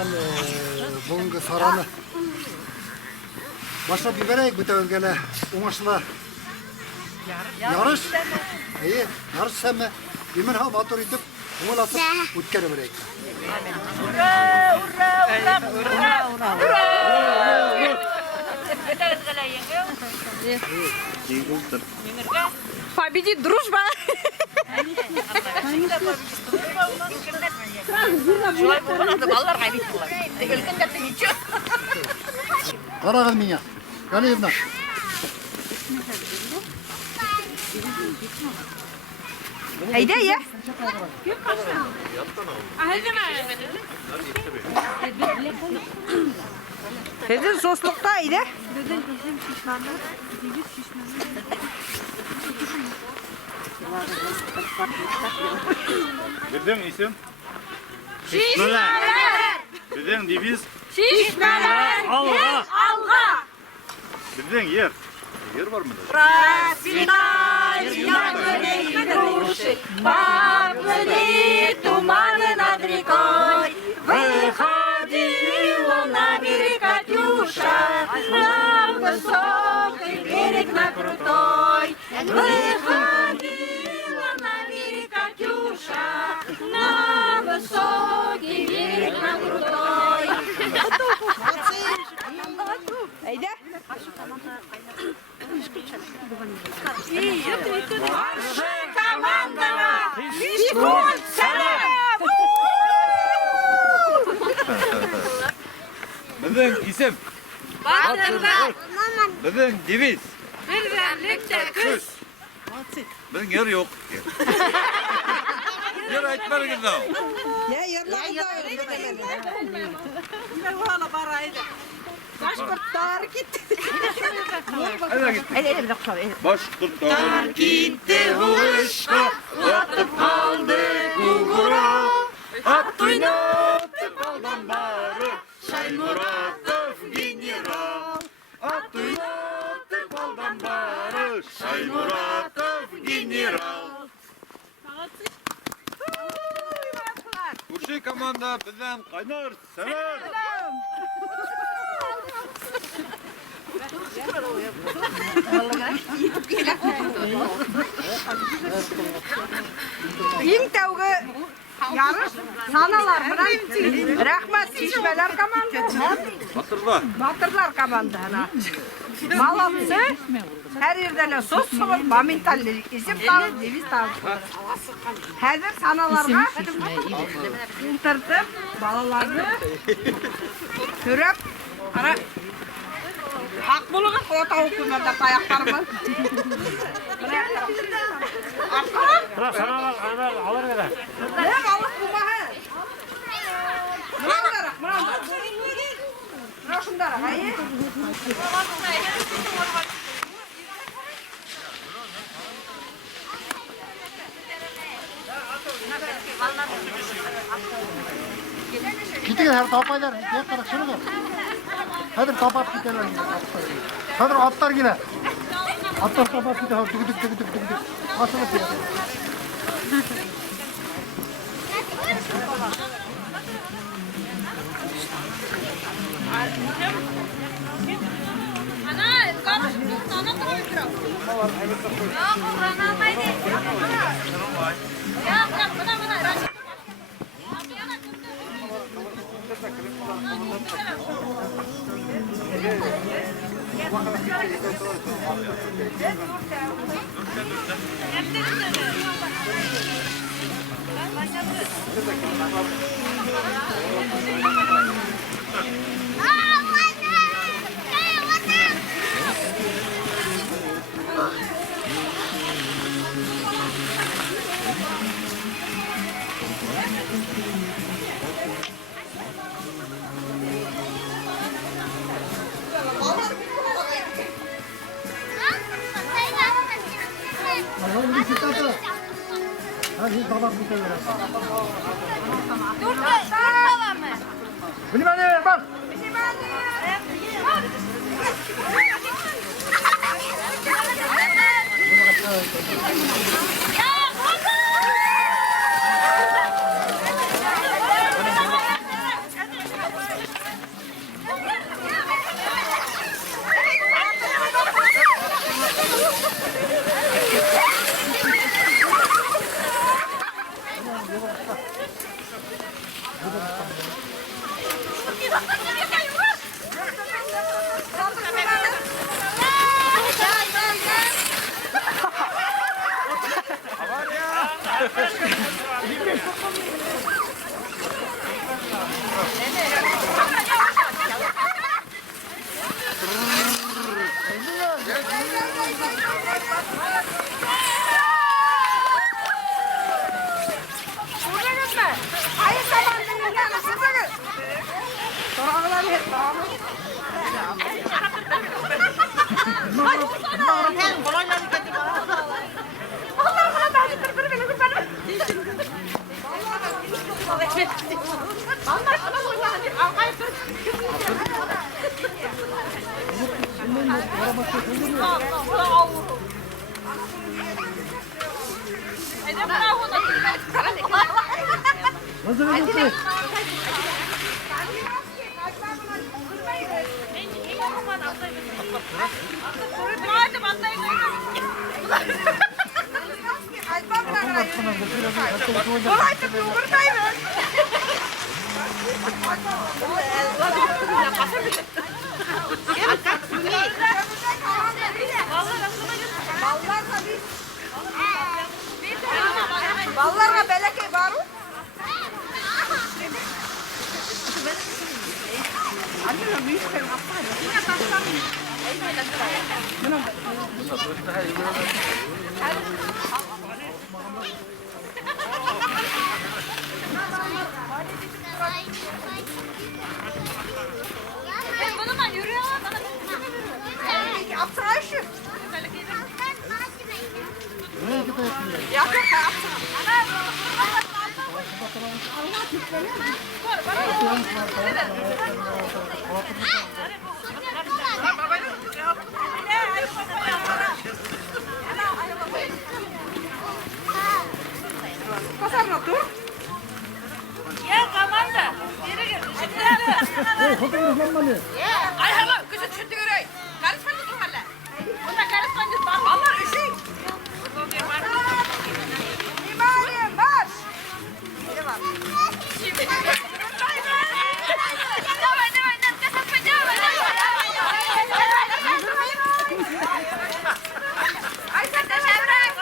Aynen bugünkü saranı. Başta bir vereyik bir de gene umaşla. Yarış. İyi, yarış sen mi? Yemin ha motor itip umalasıp utkere vereyik. Победит дружба. Şurayı bulana da ballar kaybettiler. Ölkende de hiç yok. Kara kız minya. Gel evden. Haydi ya. Dedin soslukta haydi. Dedin bizim şişmanlar, ceviz şişmanlar. Dedin isim? Şişmeler. Dedin deviz? Şişmeler. Alga. Alga. Dedin yer. Yer var mı? Поплыли туманы над рекой, выходила на берег Катюша, на высокий берег на крутой. Выходила на берег Катюша, на высокий берег на крутой. Haydi. Marşı komandana, Fiskun selam. Dedin isim? Batırlar. Dedin deviz? Bir verlikte küs. Dedin yer yok. Yer etmer gidiyor. Ya yerler yine valla paraydı. Başkurtlar gitti. Hadi git. Hadi bir dakika. Başkurtlar gitti huşka, yatıp kaldı kukura. At oynatıp aldan barı, Şay Muratov general. At oynatıp aldan barı, Şay Muratov general. Kurşu komanda bizden kaynar sever. Ең тәугі ярыш саналар bilan рахмат шишмелер команда. Батырлар команда. Молодцы. Her yerden sos sıvır, momentalli isim tanı, deviz tanı. Hazır sanalarga intirtip, balalarını sürüp, ara hak bulunun, ota hukumada ayaklarımın. Sıra sanalar alır ver. Ne balık kumağı? Mırandarak. Mıra şundarak, hayır. Gittiler her tapaylar. Diğer taraf şunu da. Hadi tapat gidelim. Hadi atlar yine. Atlar tapat gidelim. Tık. Aşağı atıyor. Ana, karış, sana koyuyorum. Yok, Kur'an'a haydi. Yok, bana. Hadi tapat gidelim. Dur var mı? Benim anne bak. Hazır mısın? Madem atlayın. Kolay tabii buradayım. Ballarına belki baru. Ben bununla yürüyorum. Aptal şu. Nereye gidiyorsun? Ya çok Pasar dur. Ya kamanda. Geri gel. Fotoğraflanma ne? Ay hala kızı çıktı görey. Karışmadın ki hala. Bunda karışmadın. Vallahi üşüyüm. İmani var. Ne var? Ay sen de bırak.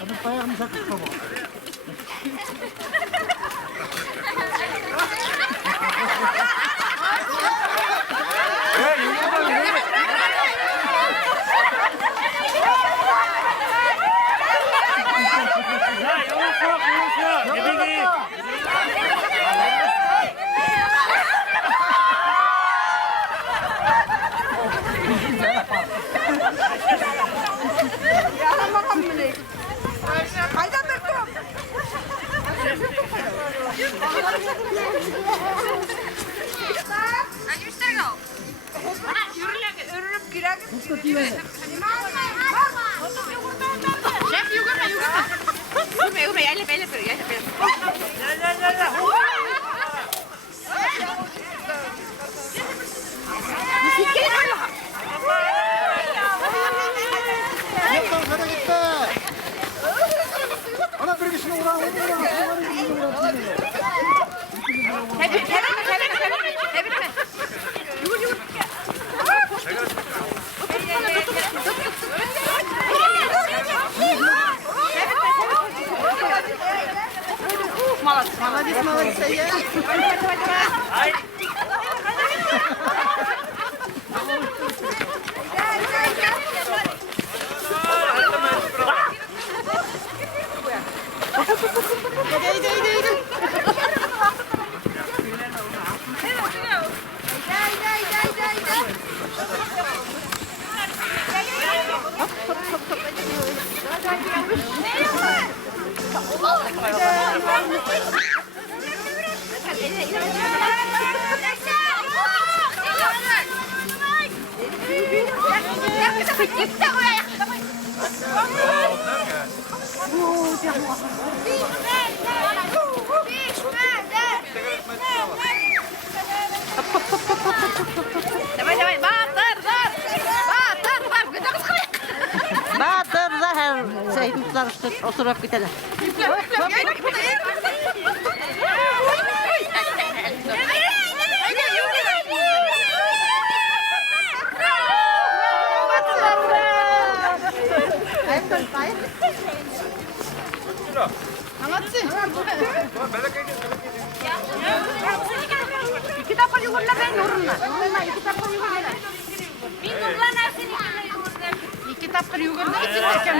Hadi ayağını sakın baba. Ya yavaş yok, yavaş yok. Gibi değil. Yalan bakalım ne? Haydi bekliyorum. Hadi üstte kal. Örülüp girer. Şef yugurma yugurma. Yugurma yugurma. Elif elif elif. Gitme sana gitme. Ana bir kişinin uğrağı oldu. Elif Давай, батыр, Батыр Захар Сәйдовлар üstüne oturup gidelim. İki dakika yugurla ben yorumla. İki dakika yugurla. Bin yugurla seni yugurla. İki dakika yugurla. İki dakika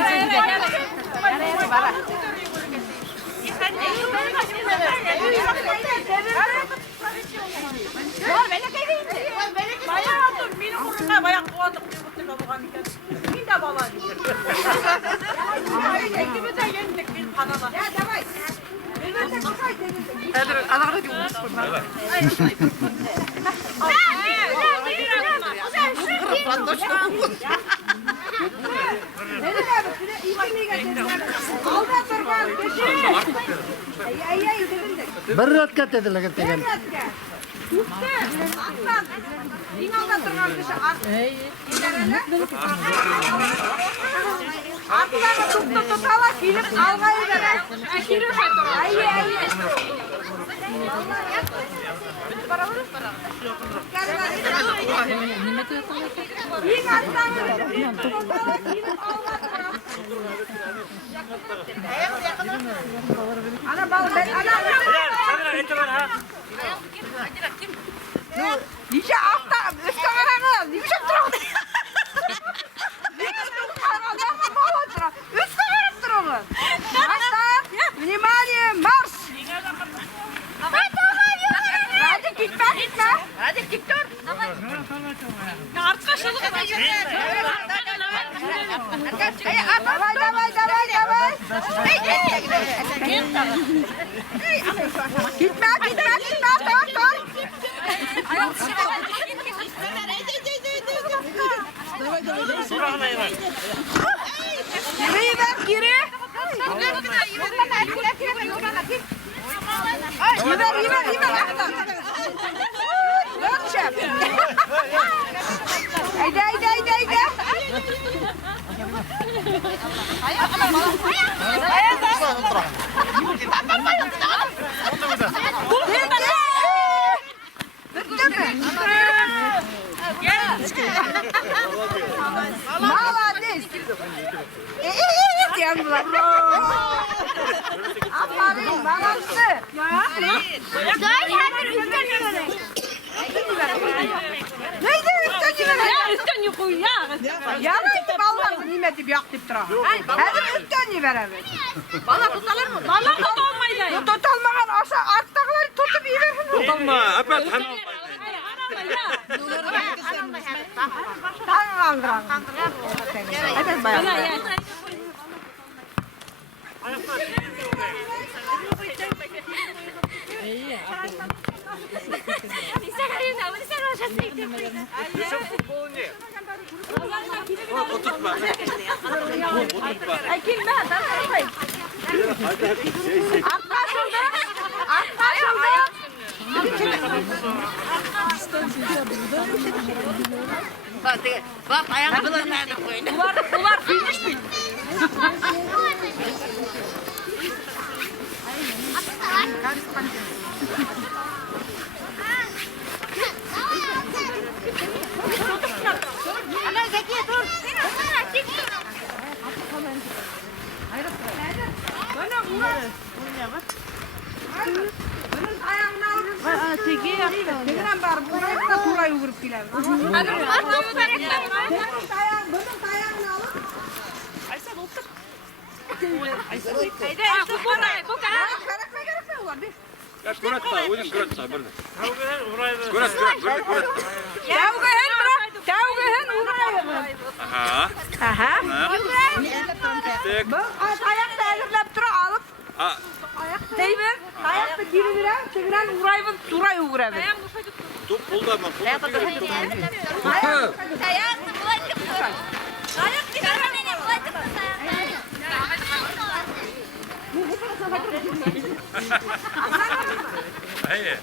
Bir ratka dediler getiren. Atlarını tutala kilip algayı veren. Ana bal ben ana. Nice hafta üstte karanı. Nice durdu. Üstte karanı durdu. Внимание, марш! Hadi gitme. Hadi git dur. Artık şunu kadar Gitme. Geri. Yiver. Dört şef. Haydi. Молодец. Aferin, balanslı. Neydi üstten yemene? Ya üstten yukuy ya. Yaraydı ballarını nimeti bir aktif duran. Hadi üstten yemene. Valla tutalım mı? Valla tutalmaydı. Tutalmagan aşağı arttakileri tutup yiverin. Tutalma, öpet hanım. Kandıran. Hadi bayan. Ay kim ben? Arkadaşımda. Bak ayağını nerede koyun? Ular finish mi? Ana Zekiye dur. Bunun ayağını alırız. Tegren var. Buraya da turayı vurup giler. Bunun ayağını alıp. Gerekme ulan bir. Ya kuratsa, oyun kuratsa burada. Burayı Kurat. Tevgehen uğrayalım. Aha. Tek. Bu ayakta eğirlep tura alıp. Değil mi? Ayakta geri veren, tegren uğrayıp turayı uğrayıp. Top buldu ama. Hayır.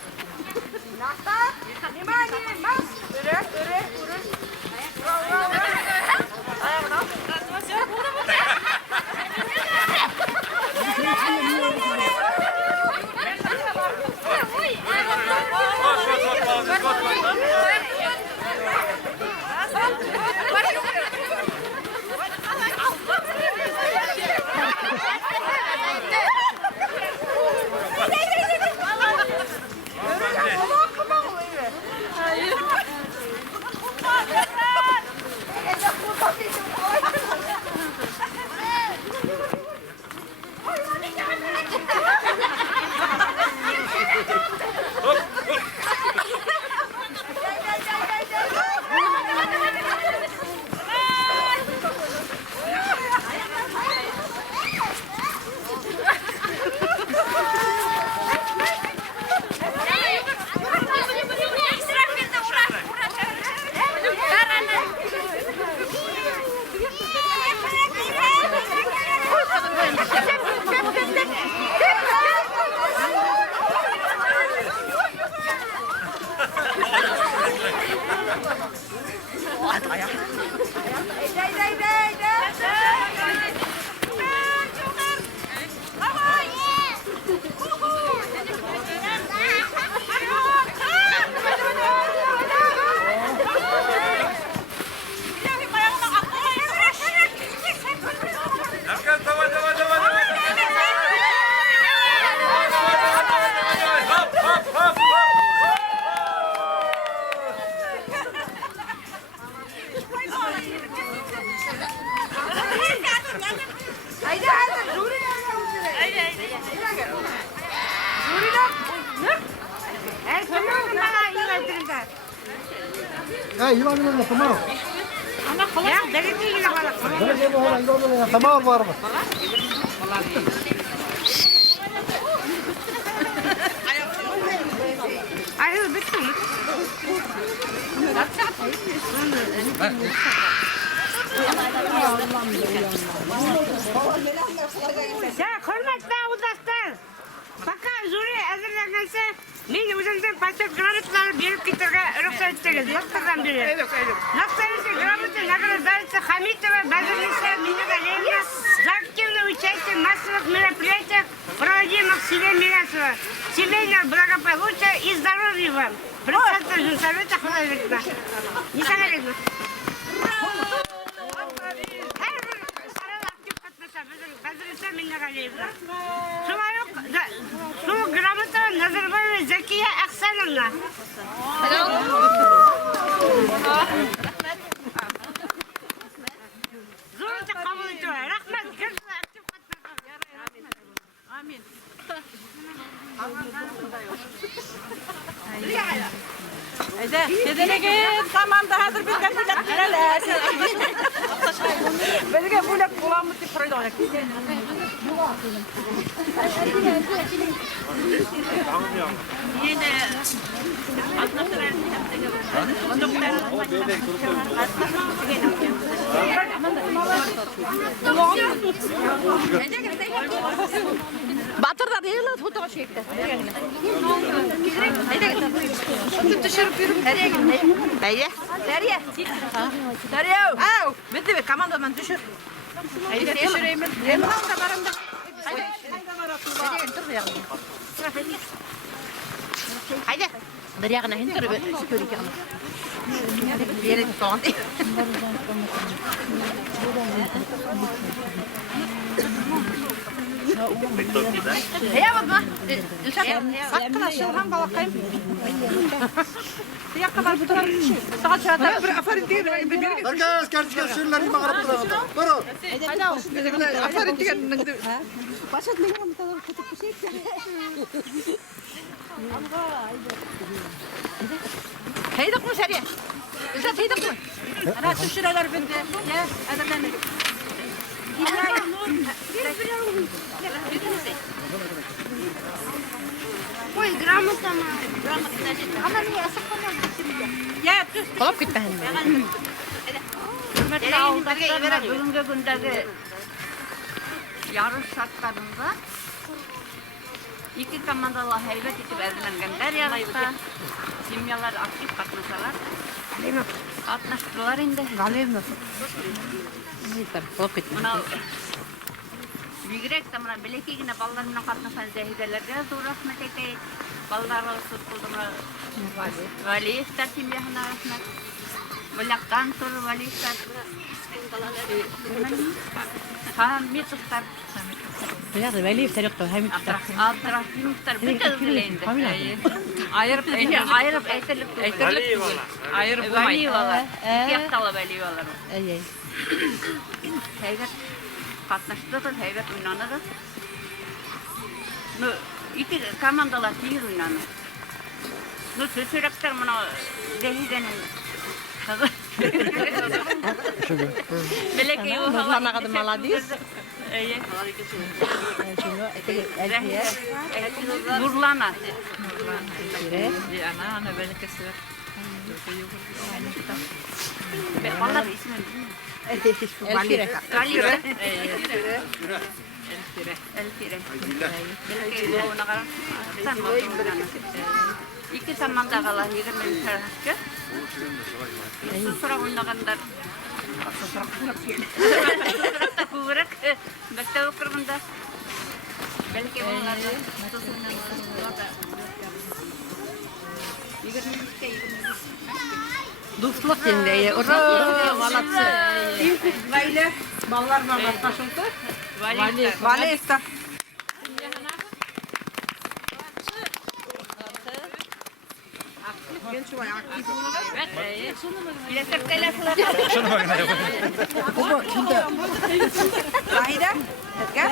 Ya ilanı ne tamam. Ya deli değil bana. Böyle şey bu hangi oldu ya tamam var mı? Ay bitti mi? Ya hürmetli uzaklar. Bakın jüri hazırlanırsa men o'zimdan pasport granatlarni berib ketirga ruxsat etsangiz, doktordan beri. Naftaliza gрамота, награждается Хамитова, Базилиса, Миногалевна за активное участие в массовых мероприятиях, проводимых в селе Мирасово. Семейного благополучия и здоровья вам. Председатель Женсовета Художественного. Не согласна. Her bir sarı aktif katılsa Bazilisa Minögalevna. Şu gрамота Nazarbayeva Zakiya Aksanovna. Zorunca kabul ediyor. Rahmet. Gerçekten aktif katılsa. Amin. Dedene tamam da hazır bir kapıda nereler. Belki bu kulağımı tipriyor olacak. Yine Batırda değil mi? Fotoğraf çekti. Düşürüp yürüp nereye gitti? Nereye? Nereye? Nereye? Au! Bitti mi? Kamandaman düşür. Haydi düşüreyim. Yanımda kameramda. Haydi. Haydi dur ya. Haydi. Bir yana hindir bir körük yana. Bir yere tutan. Ya bakma. Hakkında şılhan balakayım. Ya kadar bu kadar bir şey. Sağa çağırdı. Bir aferin değil. Herkes kendi sürülerine bakarıp duralım. Durun. Aferin diye. Başat ne kadar kadar kötü bir şey ki. Heydik mi seriye? İzzet heydik mi? Ana şu şuralar bindi. Ya adamlar. Koy gрамота mı? Ama niye asıklanıyor? Ya dur. Kolop gitti henüz. Hürmetli avukatlarla bugünkü gündeki yarış şartlarında İki komandalar heybet etip əzilənlər yarışda. Simyalar aktif qatnaşalar. Qatnaşdılar indi. Galevna. Zikar, vakit. Buna Büyürek de buna bilekigine ballarına qatnaşan zəhidelərdə zor rəhmət etək. Ballarla tutulduğuna Valiyevlər simyahına rəhmət. Bilaktan sonra Valiyevlər. Mituflar. Ya da veli iftarıktı hem iftar. Abdurrahimler bir de bileyindi. Ayırıp eytirlik. Ayırıp valivalar. Yaktalı valivalar. Ey. Heybet katlaştıdır, heybet oynanır. Nu iki komandalar bir oynanır. Nu sürekli buna dehidenin Melek iyi o hava. Sana kadar maladis. İyi. Şunu elfiye. Nurlana. Ana beni kesiyor. Vallahi ismi. Elfire. Galile. Elfire. Melek iyi o ne kadar. Sen İki zamanda kalan 20 tarafçı. Sonra oynagandar. Sonra kuvrak. Bekte okurmunda. Belki bunlar Dufluk dinde. Ora valatsı. Vali. Ballarla katnaşıldı. Vali iftar. Baba kimde? Zahide. Gel.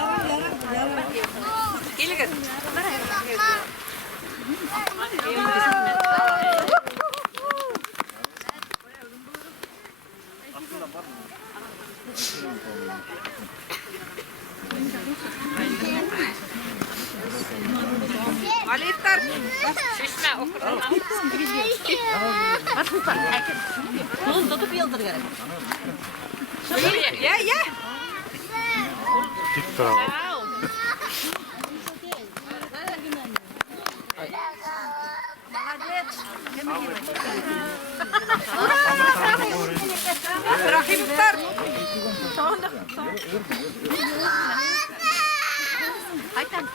Vali iftar. Şişme okurlar. Tuz tutup yıldır gerek. Ya. Rahim iftar. Haytan